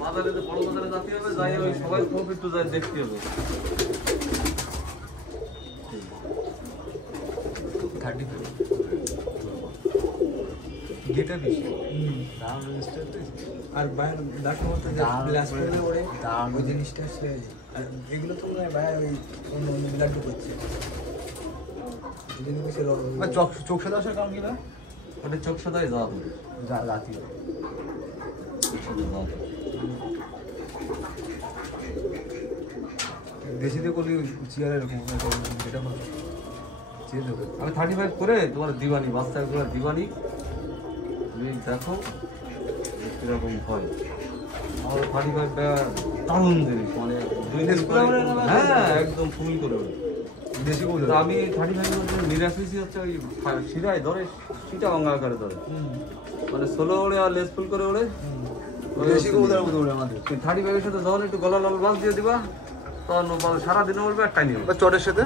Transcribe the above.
বাজারে বড় বাজারে যেতে হবে, যাই ওই সবাই খুব একটু যাই দেখতে হবে। 35 গেটা বেশি দাম রেজিস্টার তো আর বাইরে দেখো তো গ্লাস করে ওরে দাম ওই জিনিসটা সে আর এগুলো তো মনে হয় বাইরে ওই অন্য অন্য বিলান্ড করছে যদি কিছু চোখ সাদা আসার কারণ কি না ওটা চোখ সাদাই যাবে জাতীয় দেশিতে করলে চেয়ার এরকম যেটা চেয়ে দেবে আমি 35 করে তোমার দিওয়ানি বাচ্চাগুলোর দিওয়ানি তুমি দেখো কিরকম হয়। আমার 35টা দারুণ জিনিস, মানে দুই দিন হ্যাঁ একদম ফুল করে ওঠে। দেশি বলে আমি 35 মধ্যে নিরাফিসি হচ্ছে ওই শিরায় ধরে সিটা ভাঙা আকারে ধরে, মানে 16 ওড়ে আর লেস ফুল করে ওড়ে। দেশি কবুতরের মতো ওড়ে আমাদের 35 এর সাথে যখন একটু গলা লাল বাস দিয়ে দিবা তখন সারাদিনে উঠবে আর টাইনি চটের সাথে